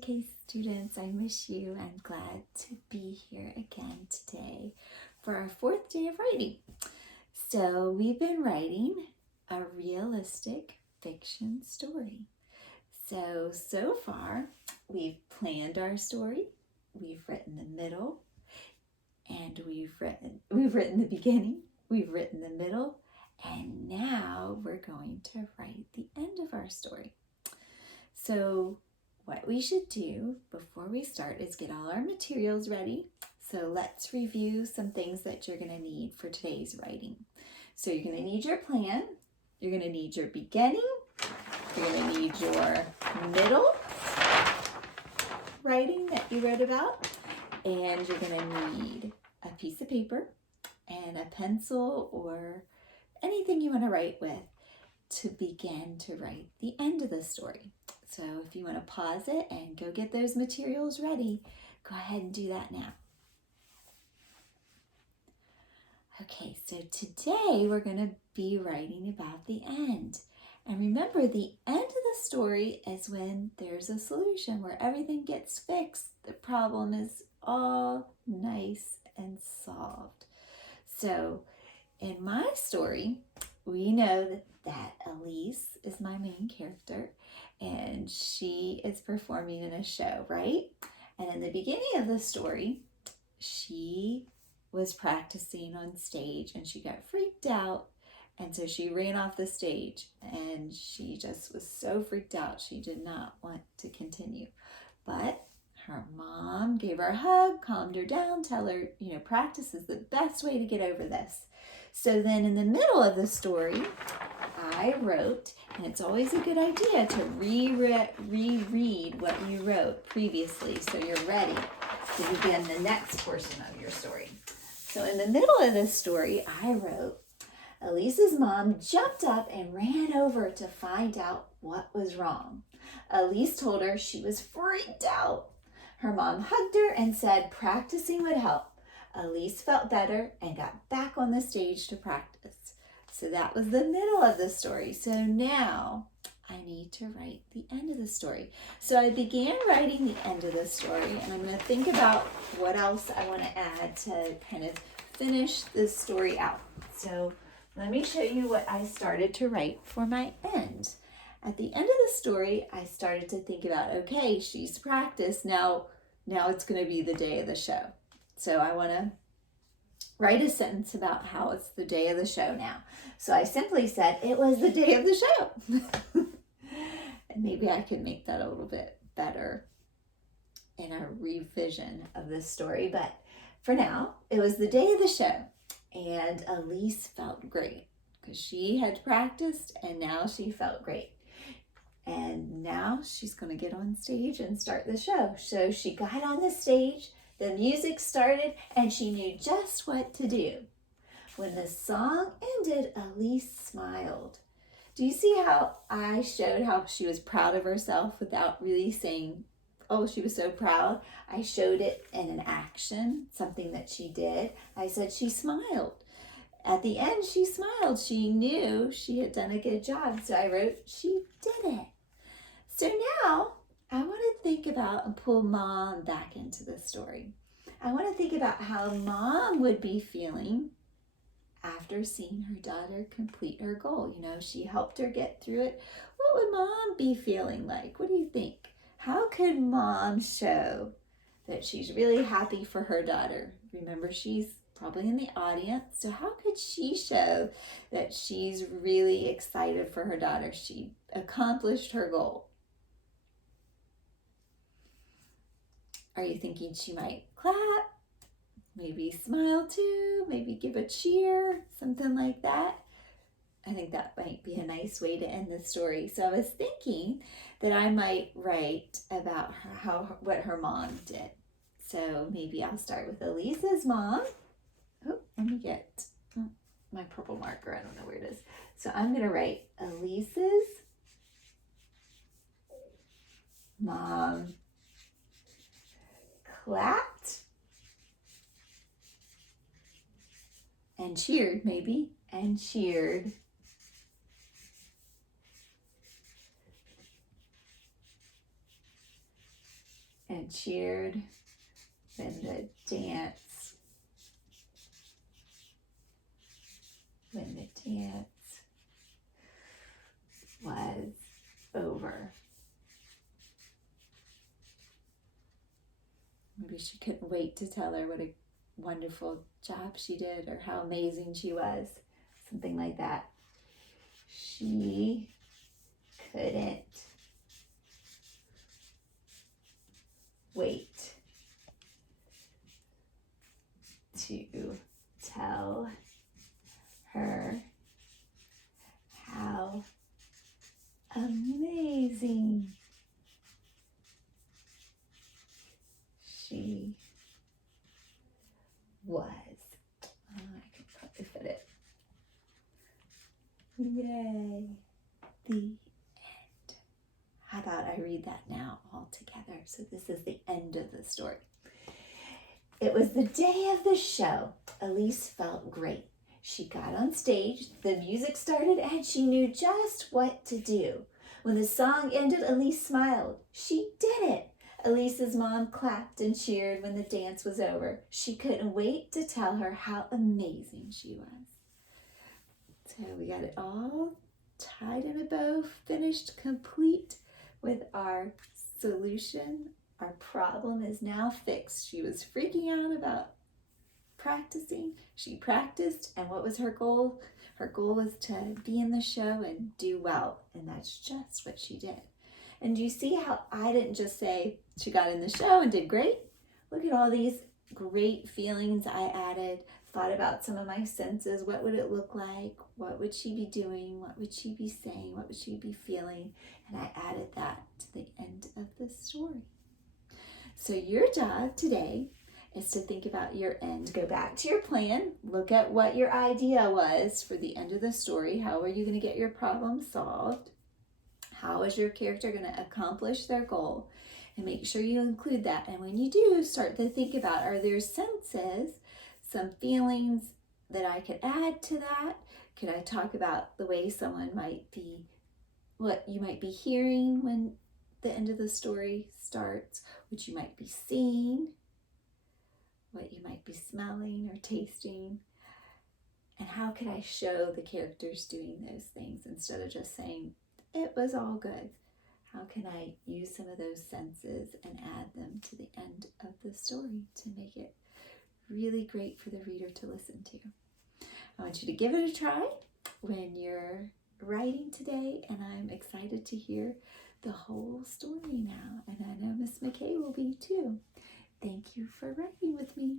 K students, I miss you. I'm glad to be here again today for our fourth day of writing. So we've been writing a realistic fiction story. So far we've planned our story, we've written the middle, and we've written the beginning, we've written the middle, and now we're going to write the end of our story. So what we should do before we start is get all our materials ready. So let's review some things that you're going to need for today's writing. So you're going to need your plan, you're going to need your beginning, you're going to need your middle writing that you wrote about, and you're going to need a piece of paper and a pencil or anything you want to write with to begin to write the end of the story. So if you want to pause it and go get those materials ready, go ahead and do that now. Okay, so today we're going to be writing about the end. And remember, the end of the story is when there's a solution, where everything gets fixed. The problem is all nice and solved. So in my story, we know that Elise is my main character, and she is performing in a show, right? And in the beginning of the story, she was practicing on stage and she got freaked out, and so she ran off the stage, and she just was so freaked out she did not want to continue. But her mom gave her a hug, calmed her down, tell her, practice is the best way to get over this. So then in the middle of the story, I wrote, and it's always a good idea to reread what you wrote previously so you're ready to begin the next portion of your story. So in the middle of this story, I wrote, Elise's mom jumped up and ran over to find out what was wrong. Elise told her she was freaked out. Her mom hugged her and said practicing would help. Elise felt better and got back on the stage to practice. So that was the middle of the story. So now I need to write the end of the story. So I began writing the end of the story, and I'm going to think about what else I want to add to kind of finish this story out. So let me show you what I started to write for my end. At the end of the story, I started to think about, okay, she's practiced. Now it's going to be the day of the show. So I want to write a sentence about how it's the day of the show now. So I simply said, it was the day of the show. And maybe I can make that a little bit better in a revision of this story. But for now, it was the day of the show. And Elise felt great because she had practiced and now she felt great. And now she's going to get on stage and start the show. So she got on the stage. The music started, and she knew just what to do. When the song ended, Elise smiled. Do you see how I showed how she was proud of herself without really saying, oh, she was so proud? I showed it in an action, something that she did. I said she smiled. At the end, she smiled. She knew she had done a good job. So I wrote, she did it. So now I want to think about and pull mom back into the story. I want to think about how mom would be feeling after seeing her daughter complete her goal. She helped her get through it. What would mom be feeling like? What do you think? How could mom show that she's really happy for her daughter? Remember, she's probably in the audience. So how could she show that she's really excited for her daughter? She accomplished her goal. Are you thinking she might clap? Maybe smile too? Maybe give a cheer? Something like that? I think that might be a nice way to end the story. So I was thinking that I might write about what her mom did. So maybe I'll start with Elise's mom. Oh, let me get my purple marker. I don't know where it is. So I'm going to write Elise's mom clapped and cheered, maybe, and cheered and cheered when the dance was over. Maybe she couldn't wait to tell her what a wonderful job she did or how amazing she was. Something like that. She couldn't wait to tell her how amazing she was. Oh, I can probably fit it. Yay. The end. How about I read that now all together? So this is the end of the story. It was the day of the show. Elise felt great. She got on stage, the music started, and she knew just what to do. When the song ended, Elise smiled. She did it. Elise's mom clapped and cheered when the dance was over. She couldn't wait to tell her how amazing she was. So we got it all tied in a bow, finished, complete with our solution. Our problem is now fixed. She was freaking out about practicing. She practiced, and what was her goal? Her goal was to be in the show and do well, and that's just what she did. And do you see how I didn't just say she got in the show and did great? Look at all these great feelings I added, thought about some of my senses. What would it look like? What would she be doing? What would she be saying? What would she be feeling? And I added that to the end of the story. So your job today is to think about your end. Go back to your plan. Look at what your idea was for the end of the story. How are you going to get your problem solved? How is your character going to accomplish their goal? And make sure you include that. And when you do, start to think about, are there senses, some feelings that I could add to that? Could I talk about the way someone might be, what you might be hearing when the end of the story starts, what you might be seeing, what you might be smelling or tasting, and how could I show the characters doing those things instead of just saying, it was all good. How can I use some of those senses and add them to the end of the story to make it really great for the reader to listen to? I want you to give it a try when you're writing today, and I'm excited to hear the whole story now, and I know Miss McKay will be too. Thank you for writing with me.